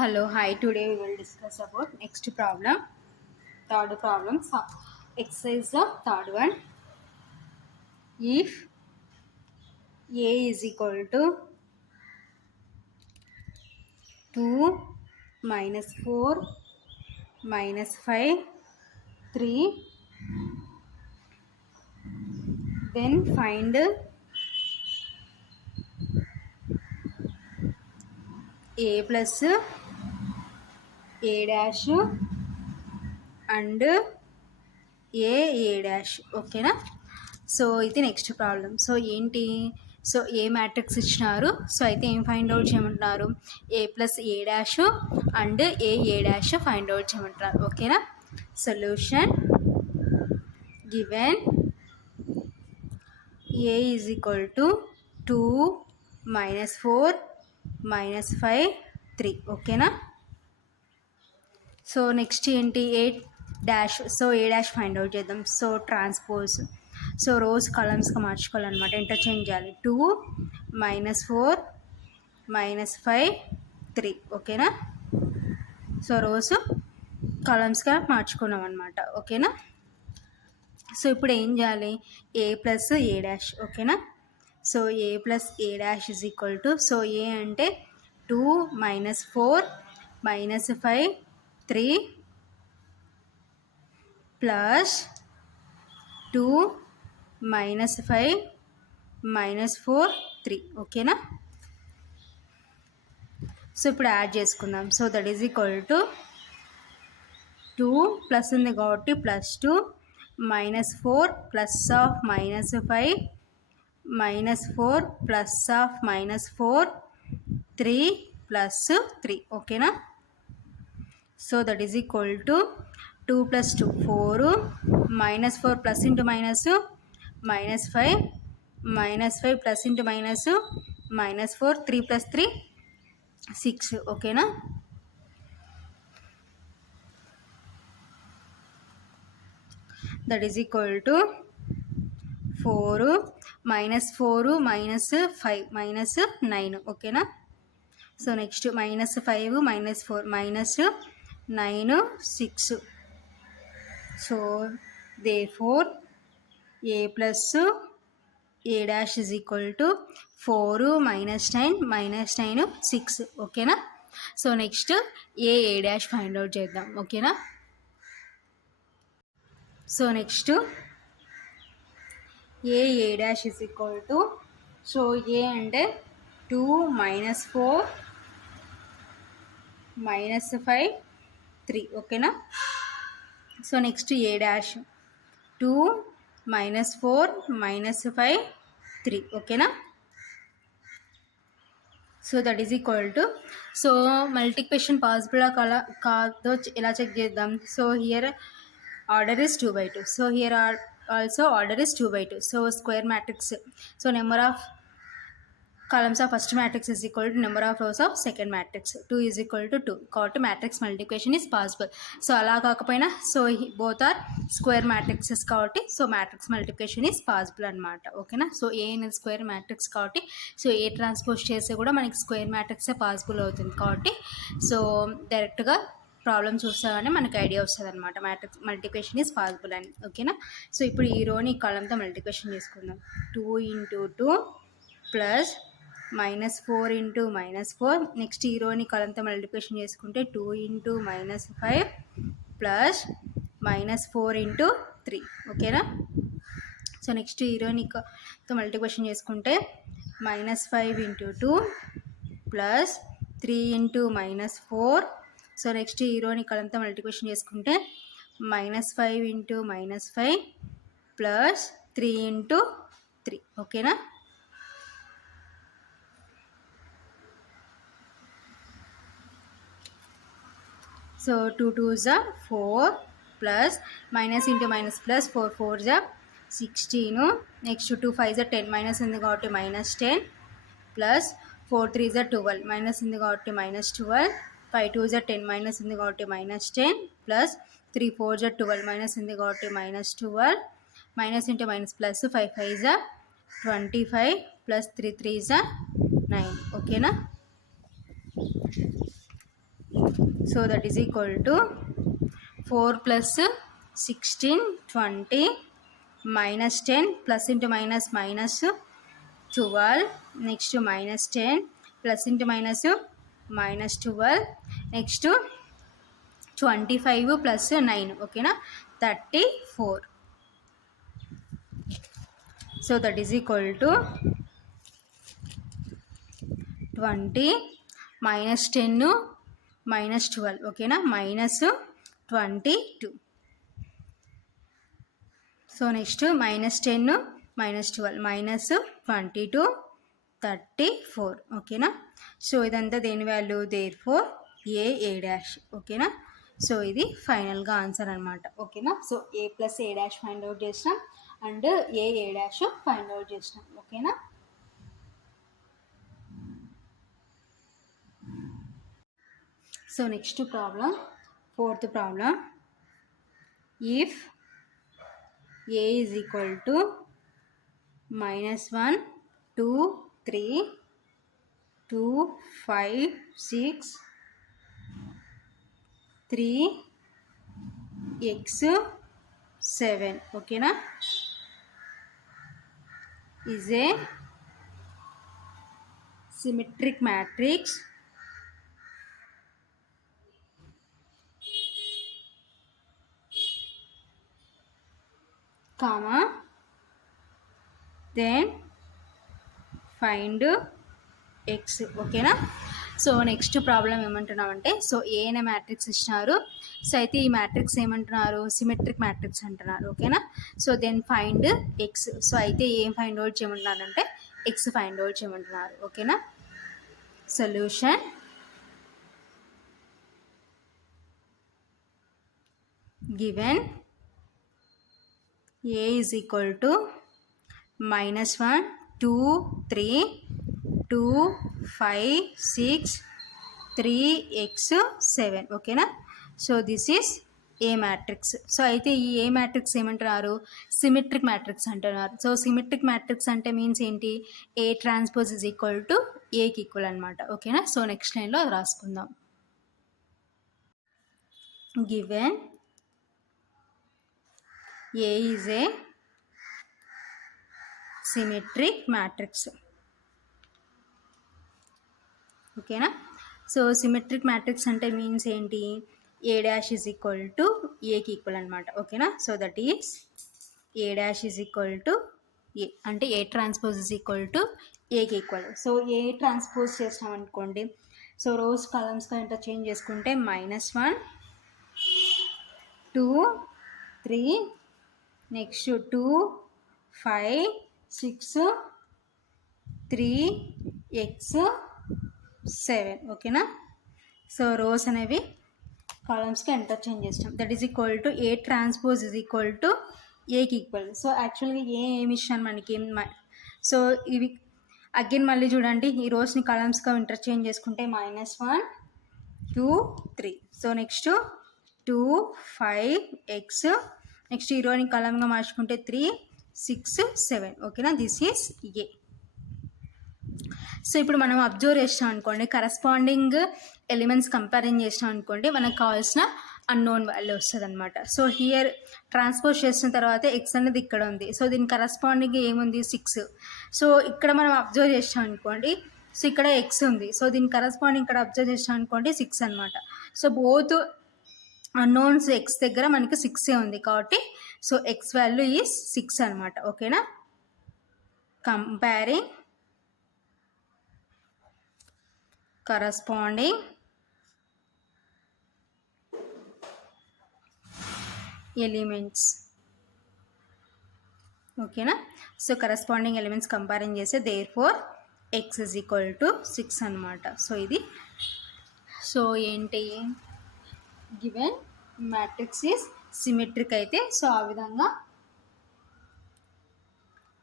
Hello, hi. Today we will discuss about next problem. Third problem. Exercise the third one. If A is equal to 2 minus 4 minus 5 3, then find A plus A dash and A dash. ఓకేనా. So ఇది next problem. So ఏంటి, so A matrix ఇచ్చినారు. So అయితే ఏం find out చేయమంటున్నారు, A plus A dash and A dash find out చేయమంటున్నారు. ఓకేనా. Solution given A is equal to 2 minus 4 minus 5 3. ఓకేనా. సో నెక్స్ట్ ఏంటి, A dash. So A dash find out చేద్దాం. So transpose, so rows కాలమ్స్గా మార్చుకోవాలన్నమాట, interchange చేయాలి. 2 minus 4 minus 5 3. ఓకేనా. So rows కాలమ్స్గా మార్చుకున్నాం అనమాట. ఓకేనా. సో ఇప్పుడు ఏం చేయాలి, ఏ ప్లస్ ఏ డాష్. ఓకేనా. So A plus A dash is equal to, so A అంటే 2 minus 4 minus 5 3 ప్లస్ 2 minus 5 minus 4 3. ఓకేనా. సో ఇప్పుడు యాడ్ చేసుకుందాం. So that is equal to 2 ప్లస్ ఉంది కాబట్టి ప్లస్ 2 minus 4 ప్లస్ ఆఫ్ minus 5 minus 4 ప్లస్ ఆఫ్ minus 4 3 ప్లస్ 3. ఓకేనా. So that is equal to 2 plus 2 4 minus 4 plus into minus minus 5 minus 5 plus into minus minus 4 3 plus 3 6. ఓకేనా. That is equal to 4 minus 4 minus 5 minus 9. ఓకేనా. So next minus 5 minus 4 minus 9 6. So therefore a plus a dash is equal to 4 minus 9 6. ఓకేనా. So next A dash find out చేద్దాం. ఓకేనా. So next A dash is equal to, so A అంటే 2 minus 4 minus 5 3. ఓకేనా. So next A dash 2 minus 4 minus 5 3. ఓకేనా. So that is equal to, so multiplication possible కాదో ఎలా check చేద్దాం. So here order is 2/2. So here also order is 2/2. So square matrix, so number of columns of first matrix is equal to number of rows of second matrix. 2 is equal to 2. కాబట్టి matrix multiplication is possible. So అలా కాకపోయినా, so both are square matrices కాబట్టి so matrix multiplication is possible అనమాట. ఓకేనా. So A అనేది square matrix కాబట్టి so A transpose చేస్తే కూడా మనకి స్క్వేర్ మ్యాట్రిక్సే పాసిబుల్ అవుతుంది. కాబట్టి సో డైరెక్ట్గా ప్రాబ్లమ్ చూస్తాగానే మనకి ఐడియా వస్తుంది అనమాట, మ్యాట్రిక్స్ మల్టిప్లికేషన్ ఈజ్ పాసిబుల్ అని. ఓకేనా. సో ఇప్పుడు ఈ రోని కాలంతో మల్టిప్లికేషన్ చేసుకుందాం. 2 into 2 ప్లస్ minus 4 into minus 4. నెక్స్ట్ ఈ రోని కాలంతో మల్టిప్లికేషన్ చేసుకుంటే 2 into minus 5 ప్లస్ minus 4 into 3. ఓకేనా. సో నెక్స్ట్ ఈ రోనితో మల్టిప్లికేషన్ చేసుకుంటే minus 5 into 2 ప్లస్ 3 into minus 4. సో నెక్స్ట్ ఈ రోని కాలంతో మల్టిప్లికేషన్ చేసుకుంటే minus 5 into minus 5 ప్లస్ 3 into 3. ఓకేనా. సో 2 2s are 4 plus minus into minus plus 4 4s are 16. నెక్స్ట్ 2 5s are 10, మైనస్ ఉంది కాబట్టి మైనస్ 10 ప్లస్ 4 3s are 12, మైనస్ ఉంది కాబట్టి మైనస్ 12. 5 2s are 10, మైనస్ ఉంది కాబట్టి మైనస్ 10 ప్లస్ 3 4s are 12, మైనస్ ఉంది కాబట్టి మైనస్ 12. Minus into minus plus 5 5s are 25 ప్లస్ 3 3s are 9. ఓకేనా. So that is equal to 4 plus 16 20 minus 10 plus into minus minus 12, next to minus 10 plus into minus minus 12, next to 25 plus 9, okay na, 34. So that is equal to 20 minus 10 minus 12, okay na, minus 22. So next minus 10 minus 12 minus 22 34, okay na. So idantha deni value, therefore a dash, okay na. So ఇది ఫైనల్గా answer అనమాట, ఓకేనా. So A plus A dash find out చేసినాం and A dash find out చేసినాం, ఓకేనా. So next problem, fourth problem. If a is equal to -1 2 3 2 5 6 3 x 7, okay na, is a symmetric matrix comma then find x, ఓకేనా. So next problem ఏమంటున్నామంటే, సో ఏ అనే మ్యాట్రిక్స్ ఇచ్చినారు. So అయితే ఈ మ్యాట్రిక్స్ ఏమంటున్నారు, సిమెట్రిక్ మ్యాట్రిక్స్ అంటున్నారు, ఓకేనా. So then find x. So అయితే ఏం ఫైండ్ అవుట్ చేయమంటున్నారంటే ఎక్స్ ఫైండ్ అవుట్ చేయమంటున్నారు, ఓకేనా. Solution given a is equal to -1 2 3 2 5 6 3 x 7, ఓకేనా. So this is A matrix. So అయితే ఈ ఏ మ్యాట్రిక్స్ ఏమంటున్నారు, సిమెట్రిక్ మ్యాట్రిక్స్ అంటున్నారు. సో సిమెట్రిక్ మ్యాట్రిక్స్ అంటే మీన్స్ ఏంటి, A transpose is equal to ఏకి ఈక్వల్ అనమాట, ఓకేనా. సో నెక్స్ట్ లైన్లో అది రాసుకుందాం. గివెన్ A is a symmetric matrix, ఓకేనా. సో సిమెట్రిక్ మ్యాట్రిక్స్ అంటే మీన్స్ ఏంటి, A dash is equal to ఏకి ఈక్వల్ అనమాట, ఓకేనా. So that is A dash is equal to A, అంటే A transpose is equal to ఏకి ఈక్వల్. సో ఏ ట్రాన్స్పోజ్ చేసినాం అనుకోండి, సో రోస్ కాలమ్స్గా ఇంటర్చేంజ్ చేసుకుంటే -1 2 3 నెక్స్ట్ 2 5 6 3 x 7, ఓకేనా. సో రోస్ అనేవి కాలమ్స్కి ఇంటర్చేంజ్ చేస్తాం. That is equal to A transpose is equal to ఏకి ఈక్వల్. సో యాక్చువల్గా ఏమి ఇచ్చాను మనకి, సో ఇవి అగైన్ మళ్ళీ చూడండి, ఈ రోస్ని కాలమ్స్గా ఇంటర్చేంజ్ చేసుకుంటే -1 2 3. సో నెక్స్ట్ 2 5 x, నెక్స్ట్ ఈ రోని కాలమ్గా మార్చుకుంటే 3 6 7, ఓకేనా. This is A. సో ఇప్పుడు మనం అబ్జర్వ్ చేస్తాం అనుకోండి, కరస్పాండింగ్ ఎలిమెంట్స్ కంపేరింగ్ చేస్తాం అనుకోండి, మనకు కావాల్సిన అన్నోన్ వాల్యూ వస్తుంది అనమాట. సో హియర్ ట్రాన్స్పోజ్ చేసిన తర్వాత ఎక్స్ అనేది ఇక్కడ ఉంది. సో దీని కరస్పాండింగ్ ఏముంది 6. సో ఇక్కడ మనం అబ్జర్వ్ చేస్తాం అనుకోండి, సో ఇక్కడ ఎక్స్ ఉంది. సో దీని కరస్పాండింగ్ ఇక్కడ అబ్జర్వ్ చేస్తాం అనుకోండి 6 అనమాట. సో బోత్ అన్నోన్స్ ఎక్స్ దగ్గర మనకి 6 ఉంది కాబట్టి సో ఎక్స్ వాల్యూ ఈజ్ 6 అనమాట, ఓకేనా. కంపేరింగ్ కరస్పాండింగ్ ఎలిమెంట్స్, ఓకేనా. సో కరస్పాండింగ్ ఎలిమెంట్స్ కంపేరింగ్ చేస్తే therefore X is equal to 6 అనమాట. సో ఇది, సో ఏంటి, గివెన్ మ్యాట్రిక్స్ ఈజ్ సిమెట్రిక్ అయితే సో ఆ విధంగా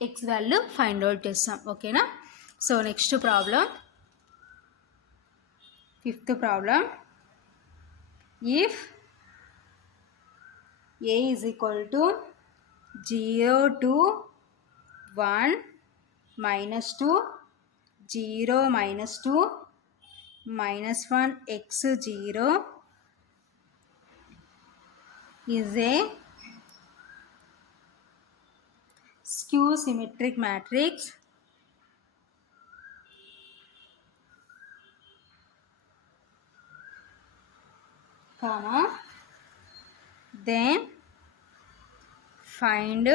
ఎక్స్ వాల్యూ ఫైండ్ అవుట్ చేస్తాం, ఓకేనా. So next problem, fifth problem. If A is equal to 0 to 1 -2 0 -2 -1 x0 is a skew symmetric matrix comma then find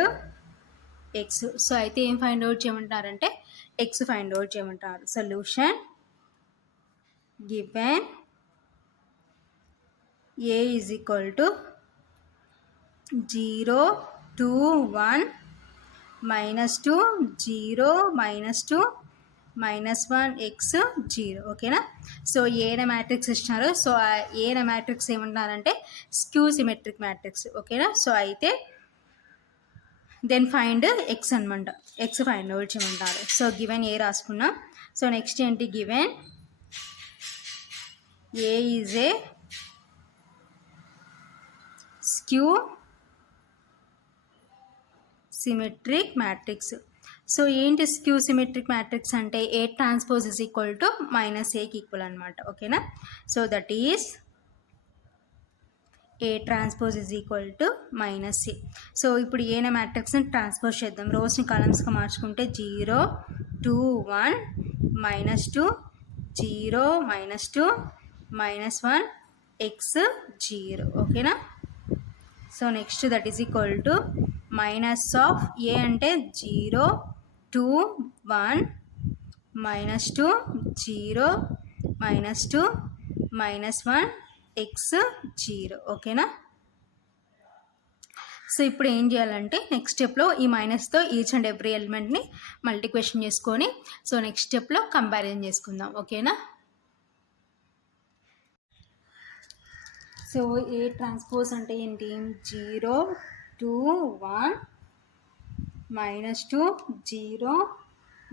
x. So అయితే ఏం ఫైండ్ అవుట్ చేయమంటారంటే x find out చేయమంటారు. Solution given a is equal to 0 2 1 -2 0 -2 -1 x 0 ఓకేనా. So ఏ అనే మ్యాట్రిక్స్ ఇచ్చినారు. సో ఏ అనే matrix ఏమంటారంటే skew symmetric matrix ఓకేనా. సో అయితే దెన్ ఫైండ్ ఎక్స్ అనమాట, ఎక్స్ ఫైండ్ అవుట్ చేయమంటారు. సో గివెన్ ఏ రాసుకున్నాం. సో నెక్స్ట్ ఏంటి, given A is a skew symmetric matrix. So ఏంటి స్క్యూ సిమెట్రిక్ మ్యాట్రిక్స్ అంటే A transpose is equal to -aకి equal అనమాట ఓకేనా. So that is A transpose is equal to -a. So ఇప్పుడు ఏన మ్యాట్రిక్స్ని ట్రాన్స్పోజ్ చేద్దాం. రోస్ని కాలమ్స్గా మార్చుకుంటే 0 2 1 -2 0 -2 -1 x 0 ఓకేనా. So next that is equal to minus of A అంటే 0 2 1 -2 0 -2 -1 x 0 ఓకేనా. సో ఇప్పుడు ఏం చేయాలంటే నెక్స్ట్ స్టెప్లో ఈ మైనస్తో ఈచ్ అండ్ ఎవ్రీ ఎలిమెంట్ని మల్టిప్లికేషన్ చేసుకొని సో నెక్స్ట్ స్టెప్లో కంపారిజన్ చేసుకుందాం ఓకేనా. సో ఏ ట్రాన్స్పోజ్ అంటే ఏంటి, 0 2 1 -2 0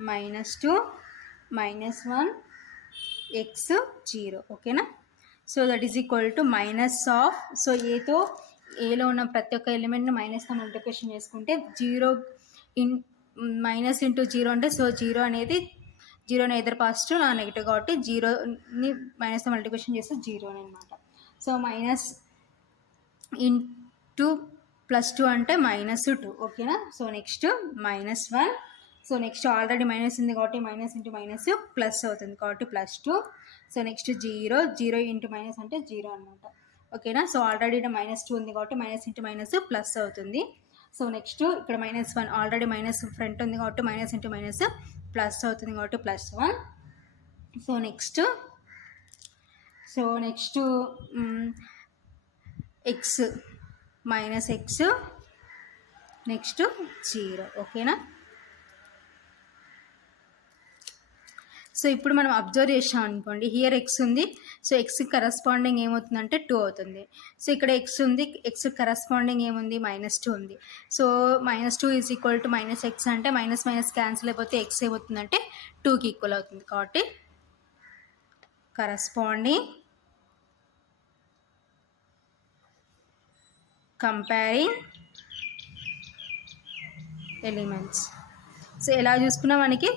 -2 -1 x 0 ఓకేనా. So that is equal to minus of, so ఏతో ఏలో ఉన్న ప్రతి ఒక్క ఎలిమెంట్ని మైనస్తో మల్టిప్లికేషన్ చేసుకుంటే 0 మైనస్ ఇంటూ 0 అంటే సో 0 అనేది 0 ఎదురు పాజిటివ్ నా నెగిటివ్ కాబట్టి 0ని మైనస్తో మల్టిప్లికేషన్ చేస్తే 0 అనమాట. సో మైనస్ ఇంటూ +2 అంటే -2 ఓకేనా. So next -1. So next already minus ఉంది కాబట్టి మైనస్ ఇంటూ మైనస్ ప్లస్ అవుతుంది కాబట్టి +2. సో నెక్స్ట్ 0 ఇంటూ మైనస్ అంటే 0 అనమాట ఓకేనా. సో ఆల్రెడీ -2 ఉంది కాబట్టి మైనస్ ఇంటూ మైనస్ ప్లస్ అవుతుంది. సో నెక్స్ట్ ఇక్కడ -1 ఆల్రెడీ మైనస్ ఫ్రంట్ ఉంది కాబట్టి మైనస్ ఇంటూ మైనస్ ప్లస్ అవుతుంది కాబట్టి +1. So next X -x next 0 ఓకేనా. సో ఇప్పుడు మనం అబ్జర్వ్ చేసాం అనుకోండి, హియర్ x ఉంది. సో ఎక్స్కి కరస్పాండింగ్ ఏమవుతుందంటే 2 అవుతుంది. సో ఇక్కడ x ఉంది, x కరస్పాండింగ్ ఏముంది -2 ఉంది. సో -2 ఈజ్ ఈక్వల్ టు -x అంటే మైనస్ మైనస్ క్యాన్సిల్ అయిపోతే x ఏమవుతుందంటే 2కి ఈక్వల్ అవుతుంది కాబట్టి కరస్పాండింగ్ కంపేరింగ్ ఎలిమెంట్స్. సో ఎలా చూసుకున్నా మనకి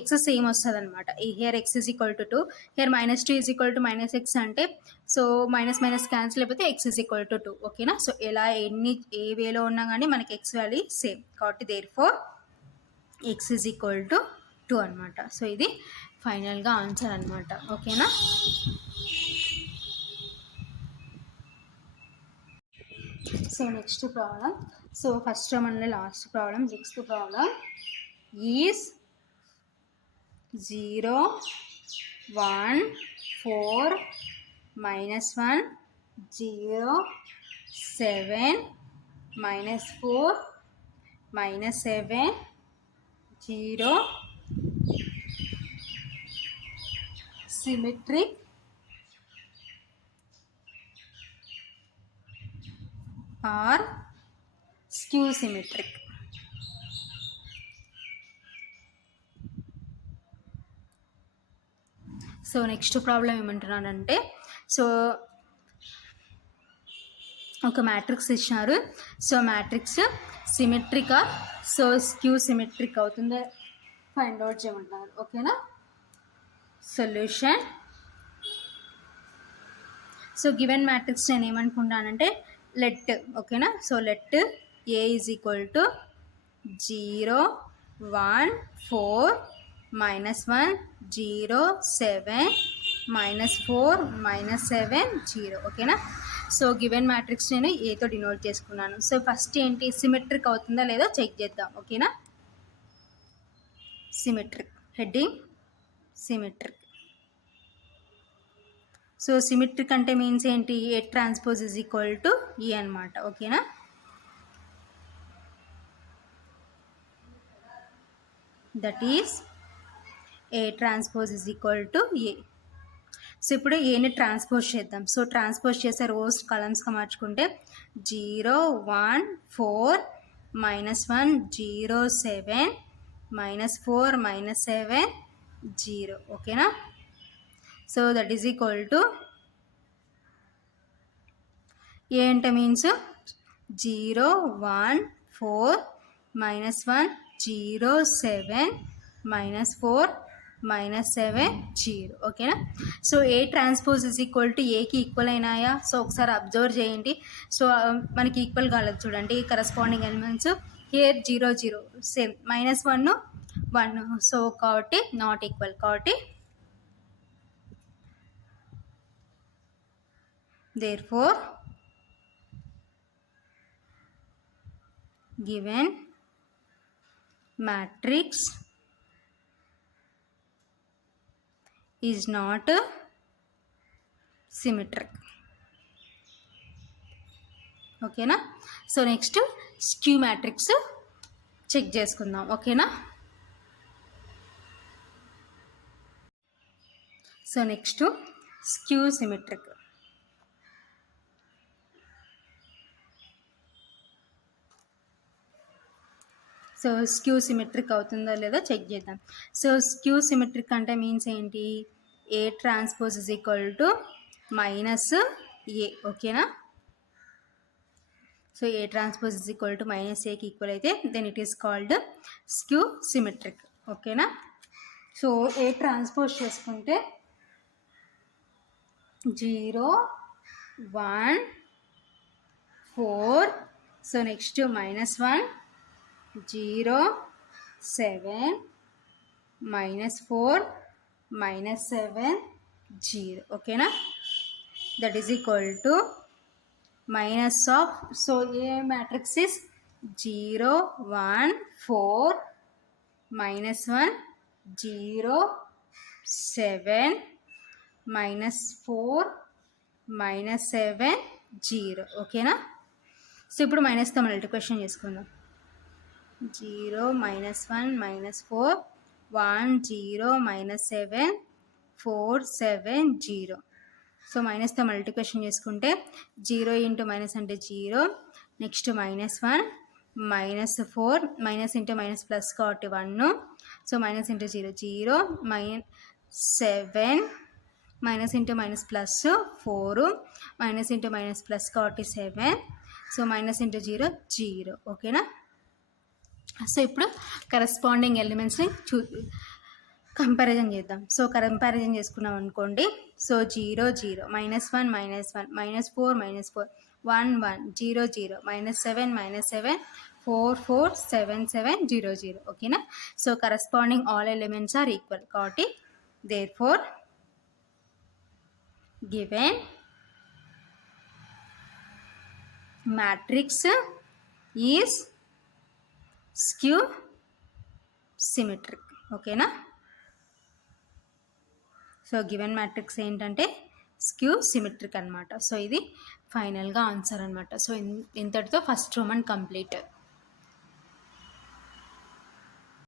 x సేమ్ వస్తుంది అనమాట. Here x is equal to 2, హియర్ -2 ఈజ్ ఈక్వల్ టు -x అంటే సో మైనస్ మైనస్ క్యాన్సిల్ అయిపోతే x ఈజ్ ఈక్వల్ టు 2 ఓకేనా. సో ఎలా ఏ వేలో ఉన్నా కానీ మనకి x వాల్యూ సేమ్ కాబట్టి therefore x is equal to 2 అనమాట. సో ఇది ఫైనల్గా ఆన్సర్ అనమాట ఓకేనా. So next problem, so first మన last problem 6th problem is 0 1 4 -1 0 7 -4 -7 0 symmetric or skew symmetric. So next problem ఏమంటున్నానంటే, సో ఒక మ్యాట్రిక్స్ ఇచ్చినారు. So matrix symmetric or so skew symmetric అవుతుందో ఫైండ్ అవుట్ చేయమంటున్నారు ఓకేనా. సొల్యూషన్ సో గివెన్ మ్యాట్రిక్స్ నేను ఏమనుకుంటానంటే let, ఓకేనా. So let A is equal to 0 1 4 -1 0 7 -4 -7 0, ఓకేనా. సో గివెన్ మ్యాట్రిక్స్ నేను ఏతో డినోట్ చేసుకున్నాను. సో ఫస్ట్ ఏంటి, సిమెట్రిక్ అవుతుందా లేదో చెక్ చేద్దాం, ఓకేనా. Symmetric, heading symmetric. So symmetric అంటే మీన్స్ ఏంటి, A transpose is equal to A అనమాట, ఓకేనా. That is A transpose is equal to A. So ఇప్పుడు ఏని ట్రాన్స్పోజ్ చేద్దాం. సో ట్రాన్స్పోజ్ చేసే రోస్ కాలమ్స్గా మార్చుకుంటే 0 1 4 -1 0 7 -4 -7 0, ఓకేనా. So that is equal to A అంటే మీన్స్ 0 1 4 -1 0 7 -4 -7 0, ఓకేనా. So A transpose is equal to ఏకి ఈక్వల్ అయినాయా. సో ఒకసారి అబ్జర్వ్ చేయండి. సో మనకి ఈక్వల్ కాలేదు చూడండి, corresponding elements here 0 0 same, -1 1, so కాబట్టి నాట్ ఈక్వల్. కాబట్టి therefore given matrix is not symmetric, ఓకేనా. So next skew matrix check చేసుకుందాం, ఓకేనా. So next skew symmetric. So skew symmetric అవుతుందో లేదో చెక్ చేద్దాం. సో స్క్యూ సిమెట్రిక్ అంటే మీన్స్ ఏంటి, A transpose is equal to -ఏ, ఓకేనా. So A transpose is equal to -ఏకి ఈక్వల్ అయితే then it is called skew symmetric, ఓకేనా. సో ఏ ట్రాన్స్పోజ్ చేసుకుంటే 0 1 4, సో నెక్స్ట్ -1 0 7 -4 -7 0, ఓకేనా. That is equal to minus of, so A matrix is 0 1 4 -1 0 7 -4 -7 0, ఓకేనా. సో ఇప్పుడు మైనస్తో మల్టిప్లికేషన్ చేసుకుందాం. 0 -1 -4 1 0 -7 4 7 0. సో మైనస్తో మల్టిప్లికేషన్ చేసుకుంటే 0 ఇంటూ మైనస్ అంటే 0, నెక్స్ట్ -1 -4 మైనస్ ఇంటూ మైనస్ ప్లస్ కాబట్టి 1, so minus into 0 0 -7 minus into minus plus 4 minus into minus plus కాబట్టి 7, సో మైనస్ ఇంటూ 0 0, ఓకేనా. సో ఇప్పుడు కరస్పాండింగ్ ఎలిమెంట్స్ని కంపారిజన్ చేద్దాం. సో కంపారిజన్ చేసుకున్నాం అనుకోండి. సో 0 0 -1 -1 -4 -4 1 1 0 0 -7 -7 4 4 7 7 0 0, ఓకేనా. So corresponding all elements are equal కాబట్టి therefore given matrix is skew symmetric, ఓకేనా. సో గివెన్ మ్యాట్రిక్స్ ఏంటంటే స్క్యూ సిమెట్రిక్ అనమాట. సో ఇది ఫైనల్గా ఆన్సర్ అనమాట. సో ఇంతటితో ఫస్ట్ రోమన్ కంప్లీట్.